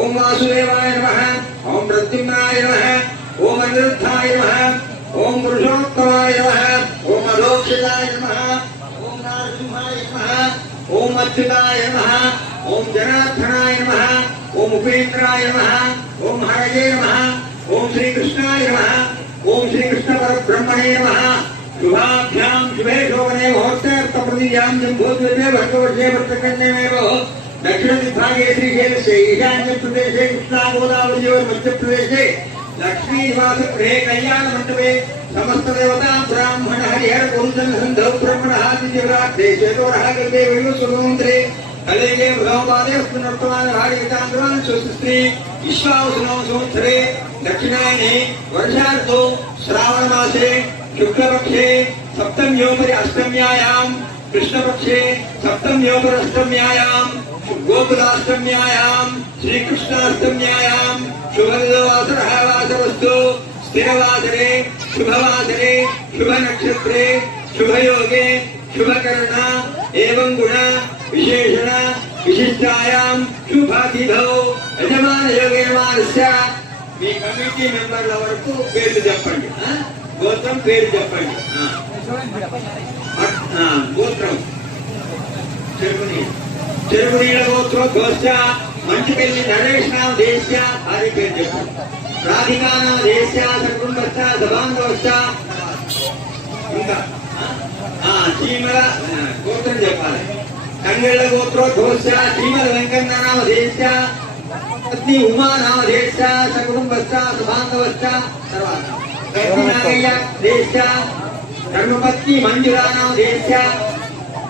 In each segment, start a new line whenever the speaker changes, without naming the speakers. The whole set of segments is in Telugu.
ओम वासुदेवाय नमः ओम प्रद्युम्नाय नमः ओम अनिरुद्धाय नमः ओम पुरुषोत्तमाय नमः ओम अलोकिताय नमः ओम नारसिंहाय नमः ओम अच्युताय नमः ओम जनार्दनाय नमः ओम उपेन्द्राय नमः ओम हरये नमः ओम श्रीकृष्णाय नमः ओम श्री परब्रह्मणे नमः शुभाभ्याम शुभे शोभने मुहूर्ते प्रति याम जम्भोद्वे भक्तवर्षे वर्तकन्ये में दक्षिणदिशागेत्रिशेषे ईशान्यप्रदेशे कृष्णागोदावरयोः मध्यप्रदेशे लक्ष्मीनिवासगृहे समस्त देवता ब्राह्मण हरिहरकुन्दनसन्धौ ब्रह्मणः दिव्यराध्ये चेतोरः गर्भे वैवस्वतमन्त्रे कलेजे भगवपादेः पुनर्तमानहारिताङ्गवान् स्वस्त्री विश्वावसुनौ संवत्सरे दक्षिणायने वर्षार्थौ श्रावणमासे शुक्लपक्षे कृष्ण पक्षे कृष्णपक्षे सप्तम्योपरि अष्टम्यायाम् వర్షార్థో శ్రావణ మాసే శుక్లపక్షే సప్తమ్యోపరి అష్టమ్యాయాం కృష్ణపక్షే సప్తమ్యోపరి అష్టమ్యాయాం గోకులాష్టమ్యాయాం శ్రీకృష్ణాష్టమ్యాయాం శుభవాసర వాసరస్తు స్థిరవాసరే శుభవాసరే శుభ నక్షత్రే శుభయోగే శుభకరణ ఏవం గుణ విశేషణ విశిష్టాయాం శుభాతిథౌ యజమాన యోగేమానస్య మీ కమిటీ మెంబర్ల వరకు పేర్లు చెప్పండి ఆ? గోత్రం పేరు చెప్పండి ఆ. ఆ, గోత్రం చెరుకుని చెరుకునీళ్ళ గోత్రం దోశ మంచిపెల్లి నరేష్ నామ దేశ అది పేరు చెప్పు. రాధికాన నామ దేశ సకుటుంబచ్చ ఇంకా చీమల గోత్రం చెప్పాలి కంగళ్ళ గోత్రం దోశ చీమల వెంకన్న నామ దేశ పత్ని ఉమా నామ దేశ సకుటుంబచ్చ సభాంగవచ్చ తర్వాత. గట్టి నాగయ్య దేశ ధర్మపత్ని మంజురా నామ దేశ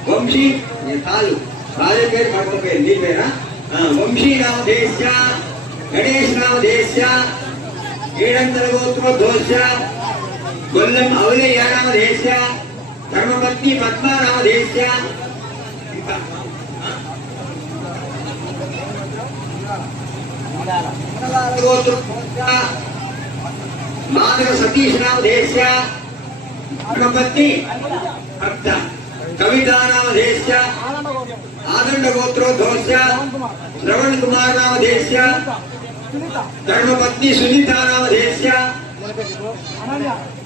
వంశీ నేను ಶಾಲೆ ಪೇರು ಮಾಡ್ಕೋಬೇಕು ನೀನ್ ಬೇಡ ವಂಶಿ ನಾವು ದೇಶ ಗಣೇಶ್ ನಾವು ದೇಶ ಏಳಂತರಗೋತ್ರ ದೋಷ ಗೊಲ್ಲಂ ಅವಲಯ್ಯ ನಾಮ ದೇಶ ಧರ್ಮಪತ್ನಿ ಪದ್ಮ ನಾಮ ದೇಶ ಮಾಧವ ಸತೀಶ್ ನಾಮ ದೇಶ ಧರ್ಮಪತ್ನಿ ಅರ್ಥ ಕವಿತಾ ನಾಮ ದೇಶ సతీష్ నామ దేశ ధర్మపత్ని భక్త కవితా నామ దేశ ఆదండ గోత్రో దోష శ్రవణ్ కుమార్ నామ దేశ ధర్మపత్ని సునీత నామ దేశ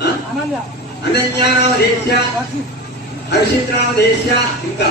ఆ? అనన్య నామ దేశ హర్షిత్ నామ దేశ ఇంకా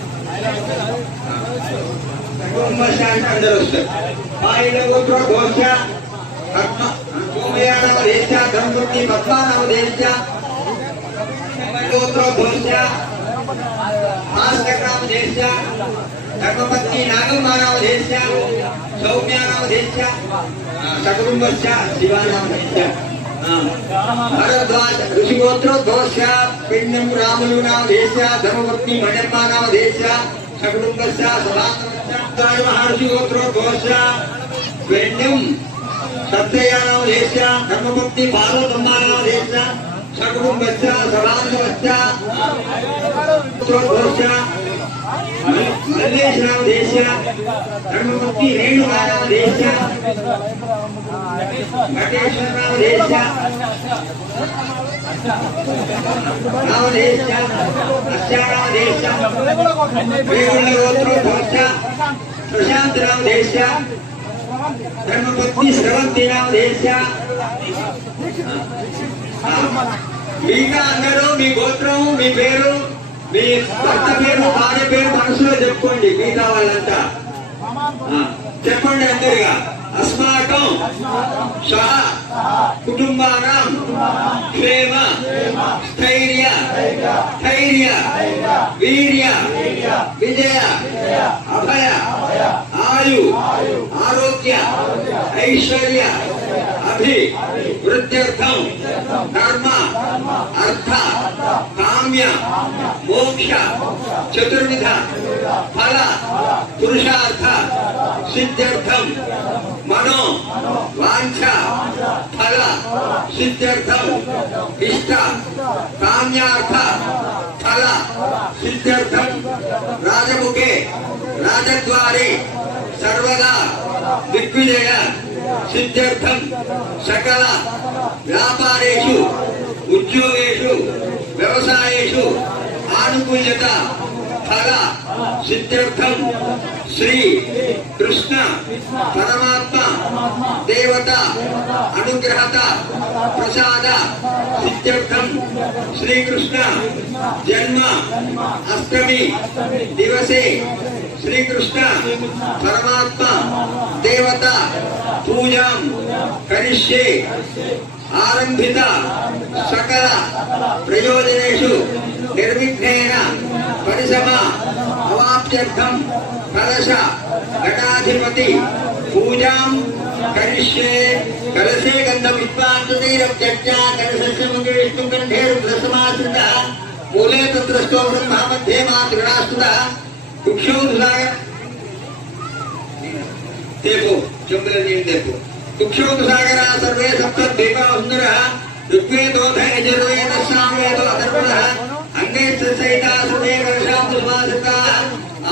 నరేంద్ర
అందరూ వస్తారు దేశ దేశ గోత్ర దేశ ధర్మపత్ని దేశ దేశ దేశ ఋషిగోత్రోద్భవశ పిండం రాములు నామ దేశ ధర్మపత్ని మణ్యమ్మ నామ దేశ సకుటుంబశ సమాంతరాయ మహర్షిగోత్రోద్భవశ పిండం సత్తయ్య నామ దేశ ధర్మపత్ని పార్వతమ్మ నామ దేశ సకుటుంబశ సమాంతరశ్చోద్భవశ మల్లేశ నామ దేశ ధర్మపత్ని రేణుగా దేశ ప్రశాంత్ నామ దేశ ధర్మపత్ని స్రవంతి నామ దేశ మీగా అందరూ మీ గోత్రం మీ పేరు మీ భర్త పేరు భార్య పేరు మనసులో చెప్పుకోండి మిగతా వాళ్ళంతా చెప్పండి అందరిగా అస్మాకం సహ కుటుంబానాం క్షేమ స్థైర్య ధైర్య వీర్య విజయ అభయ ఆయు ఆరోగ్య ఐశ్వర్య అభి వృద్ధ్యర్థం ధర్మ అర్థ కామ్య మోక్ష చతుర్విధ ఫల పురుషార్థ సిద్ధ్యర్థం మనో వాంఛ ఫల సిద్ధ్యర్థం ఇష్ట కామ్యార్థ ఫల సిద్ధ్యర్థం రాజముఖే రాజద్వారే సర్వదా దిగ్విజయ సిద్ధ్యర్థం సకల వ్యాపారేషు ఉద్యోగేషు వ్యవసాయేషు ఆనుకూల్యత ఫల సిద్ధ్యర్థం శ్రీ కృష్ణ పరమాత్మ దేవత అనుగ్రహత ప్రసాద సిద్ధ్యర్థం శ్రీకృష్ణ జన్మ అష్టమి దివసే. శ్రీకృష్ణ పరమాత్మ దేవత పూజాం కరిష్యే. ఆరంభిత సకల ప్రయోజనేషు నిర్విఘ్నేన పరిసమ అవాప్త్యర్థం. तदश घटाधिपति पूजा करिष्ये, कलशे गन्धपुष्पाञ्जलिरव्यज्ञा कलशस्य मङ्गलेष्टुं कण्ठे रुद्रसमाश्रितः, मूले तत्र स्तो ब्रह्मा मध्ये मा तृणास्तुतः कुक्षौ दुसागर देखो चंद्रजीव देखो। कुक्षौ दुसागरा, सर्वे सप्त दीपा सुन्दरः ऋग्वेदोध यजुर्वेदश्रामवेदो अथर्वणः अङ्गे सहिता सर्वे वर्षा पुष्पाश्रिताः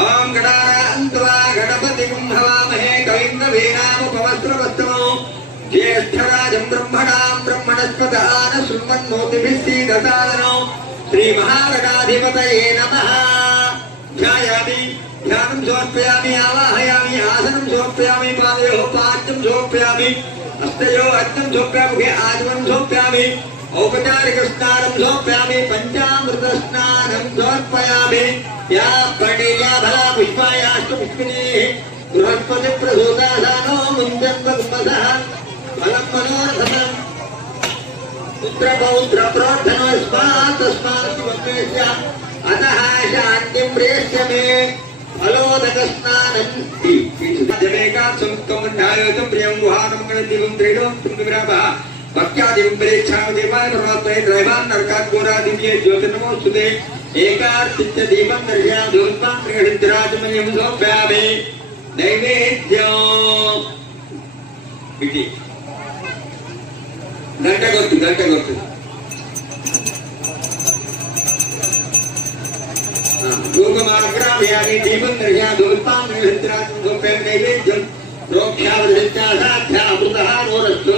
ఓం గణాంతవా గణపతి హవామహే కవింద్ర వీరాముపవస్త్రవస్త్రము జ్యేష్ఠరాజం బ్రహ్మణాం బ్రహ్మణస్పదాన శృణ్వన్నోతిభిస్సీదసాదనం శ్రీ మహాగణాధిపతయే నమః. ధ్యాయామి ధ్యానం సమర్పయామి ఆవాహయామి ఆసనం సమర్పయామి పాదయోः పాద్యం సమర్పయామి హస్తయో అర్ఘ్యం సమర్పయామి ఆజమనం సమర్పయామి ఔపచారిక స్నానం సమర్పయామి పంచామృత స్నానం సమర్పయామి యా పణియా ఫలా పుష్పాయాస్తు పుష్పినీ బృహస్పతి ప్రసూతాసానో ముంజన్మగుమసః ఫలం మనోరథం తస్మాత్ అతః శాంతిం ప్రేష్య మే ఫలోదక స్నానం జమేకాం సంయుక్తం ప్రియం గుహానం గణదివం త్రైడం తుంగవిరాప भक्त्यादिम्बरेच्छावदेवानरात्वैर्दैवान्नरकात्मोरादिव्ये ज्योतिर्नमो सुते एकार्चिच्च दीपं दर्शया धूत्वां गृहणिद्राजमयं सोऽप्यामे नैवेद्यो इति ಗಂಟೆ ಗೊತ್ತು ಗಂಟೆ ಗೊತ್ತು योगमाग्रामयामि दीपं दृश्या दुर्तां निहृत्रात्मगोपेन नैवेद्यं रोक्षावृष्टाः अमृतः नोरस्तु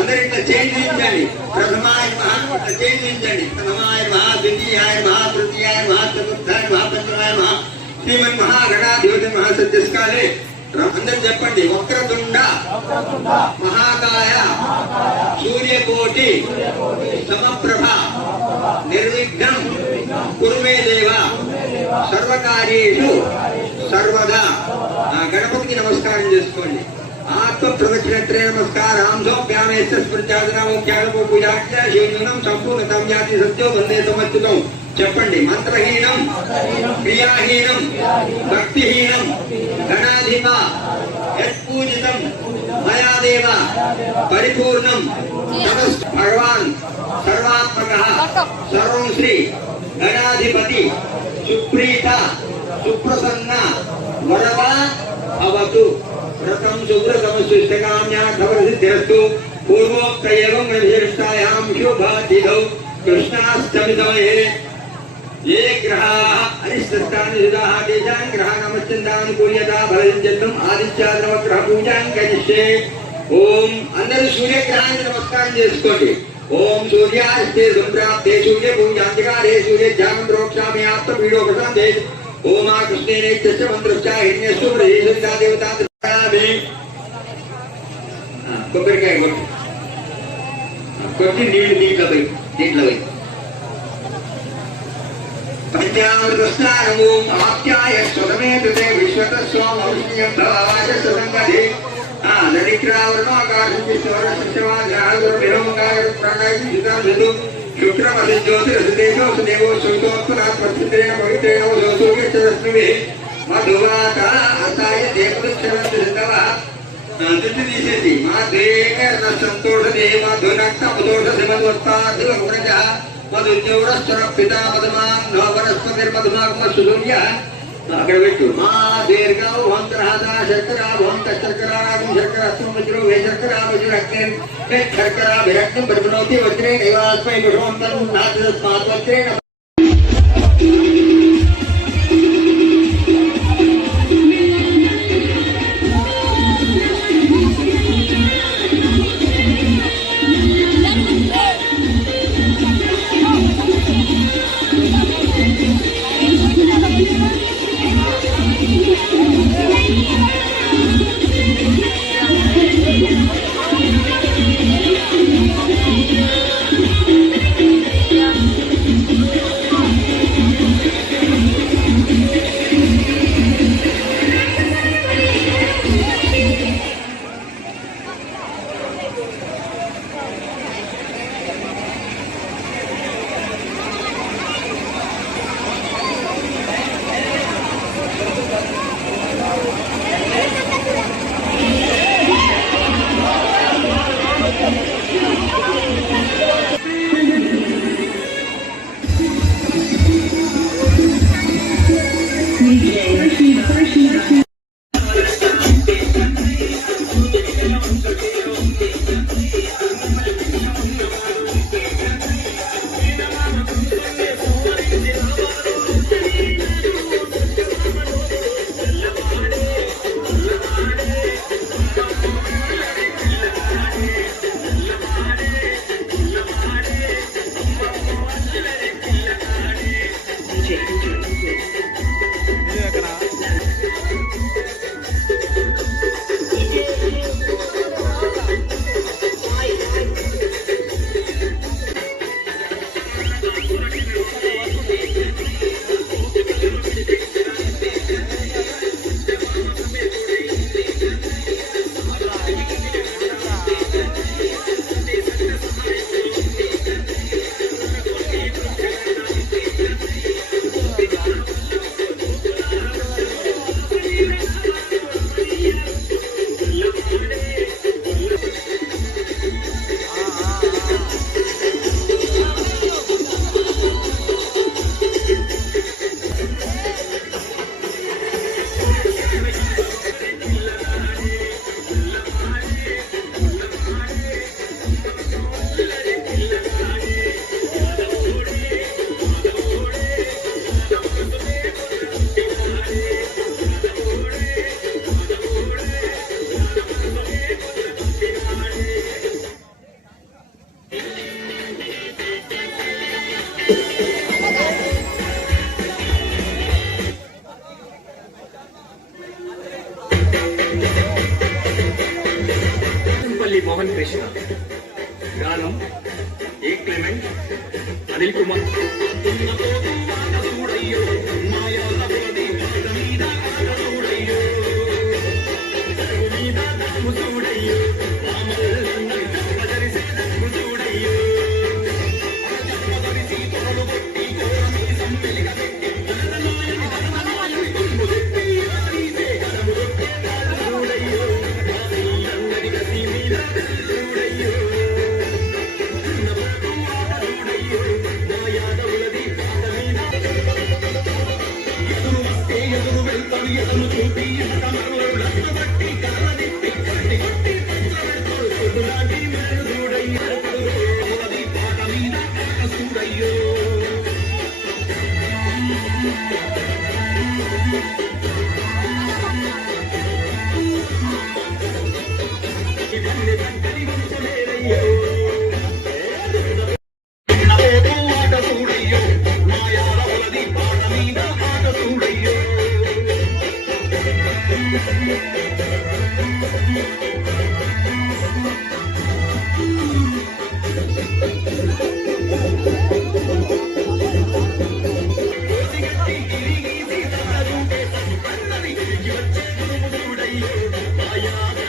అందరి ఇట్లా చేయించండి ప్రథమాయ మహా ఇట్లా చేయించండి ప్రథమాయ మహా ద్వితీయాయ మహా తృతీయాయ మహా చతుర్థాయ మహా పంచమాయ మహా శ్రీమన్ మహాగణాధిపతి మహాసత్యస్కాలే అందరు చెప్పండి వక్రతుండ మహాకాయ సూర్యకోటి సమప్రభ నిర్విఘ్నం కురుమే దేవ సర్వకార్యేషు సర్వదా. గణపతికి నమస్కారం చేసుకోండి. ఆత్మ ప్రదక్షిణత్రే నమస్కారం సౌభ్యామేశ్వ స్మృత్యాదనామోఖ్యానమో పూజాఖ్య శూన్యం సంపూర్ణతం జాతి సత్యో వందే సమర్చితం చెప్పండి మంత్రహీనం క్రియాహీనం భక్తిహీనం గణాధిప యత్పూజితం మయాదేవ పరిపూర్ణం భగవాన్ సర్వాత్మక సర్వం శ్రీ గణాధిపతి సుప్రీత సుప్రసన్న వరద అవతు వ్రతం సువ్రతమసుష్టకామ్యార్థవసిద్ధిరస్తు పూర్వోక్త ఏవం విశిష్టాయాం శుభాతిథౌ కృష్ణాష్టమి సమయే ये ग्रहाः अरिष्टस्थानि सुधाः तेषां ग्रहाणामत्यन्तानुकूल्यता फलञ्जन्तम् ఆదిత్యాగ్రహ పూజాం కరిష్యే ఓం అందరూ సూర్యగ్రహానికి నమస్కారం చేసుకోండి ఓం సూర్యాస్తే సంప్రాప్తే సూర్య పూజాంతికారే సూర్య ధ్యానం ప్రోక్షామి ఆత్మ పీడోపశాంతే ఓం ఆ కృష్ణేనే చ మంత్రశ్చ హిరణ్యస్సు ప్రదేశితా దేవతా త్రికామి కొబ్బరికాయ కొట్టి కొట్టి నీళ్లు దీంట్లో పోయి దీంట్లో పోయి పంచామృతస్నానము ఆప్యాయ స్వరమేతే విశ్వత స్వామౌష్ణ్యం భవాచ సుగంధి ఆ దరిద్రావరణాకాశం విశ్వర శిశవాజ్ఞానగురు విరోగాయ ప్రాణాయం జితాంధు శుక్రమసి జ్యోతిరసుదేవో సుదేవో సూతోత్పరాత్మచిత్రేణ పవిత్రేణ జోసూర్యశ్రస్మివి మధువాత అతాయ దేవదక్షిణంత సిద్ధవ దిద్దు తీసేసి మా దేవ సంతోష దేవ ధునక్త మధోష శ్రీమద్వత్తాది గుణజ మధుజ్యోరస్వర పితా పదమాన్ నవనస్పతిర్ మధుమాగ్మ సుసూర్య అక్కడ పెట్టు మా దీర్ఘ భవంతరహద శర్కర భవంత శర్కర శర్కర అస్త్రమజ్రో వే శర్కర వజ్ర అగ్ని శర్కర విరక్తం పరిపణోతి వజ్రే నైవాస్మై విషవంతం నాథస్మాత్ వజ్రేణ
పల్లి thank you. கையே பாயா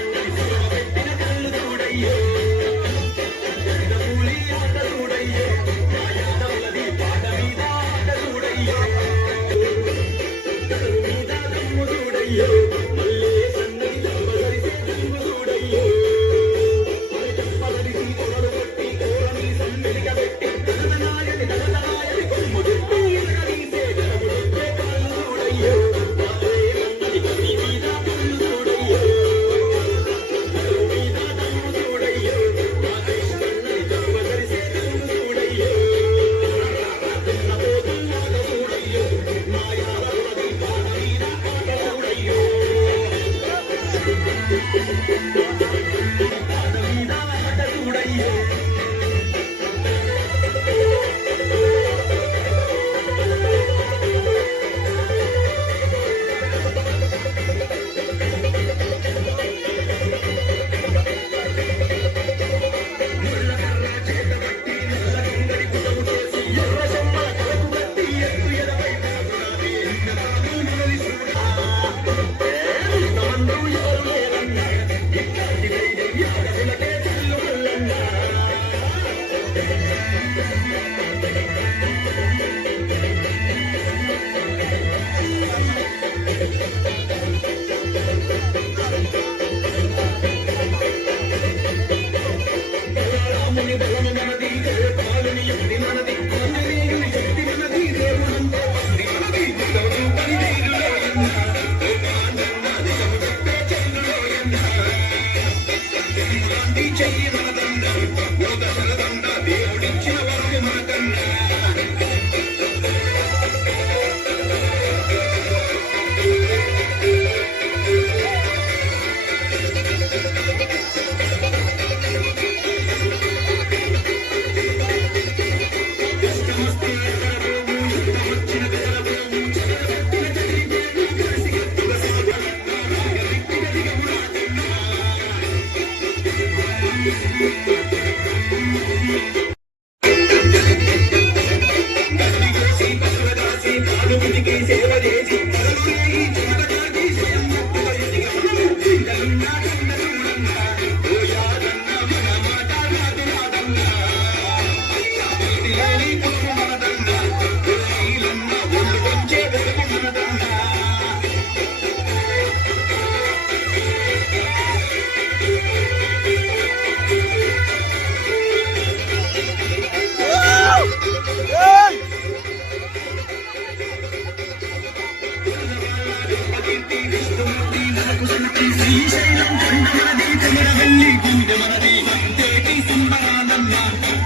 గండమనది తమర వెళ్ళి గుండెమనది అంతేటి సుందరానన్న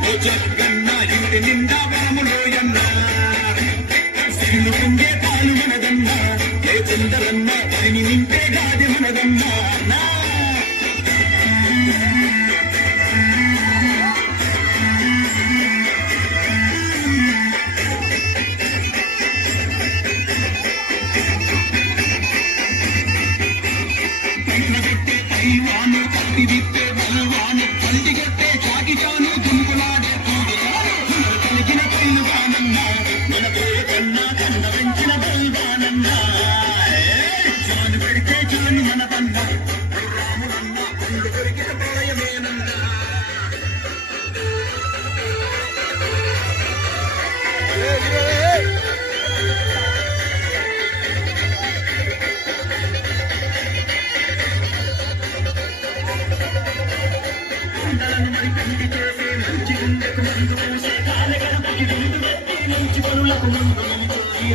ఓ జగన్న ఇంటి నిండా వరములోయన్న సిగ్గు పొంగే పాలు మనదన్న ఏ చందరన్న పని నింపే గాది మనదన్న. నా